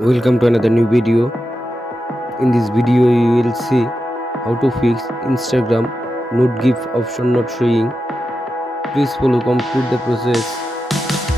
Welcome to another new video. In this video you will see how to fix Instagram note GIF option not showing. Please follow complete the process.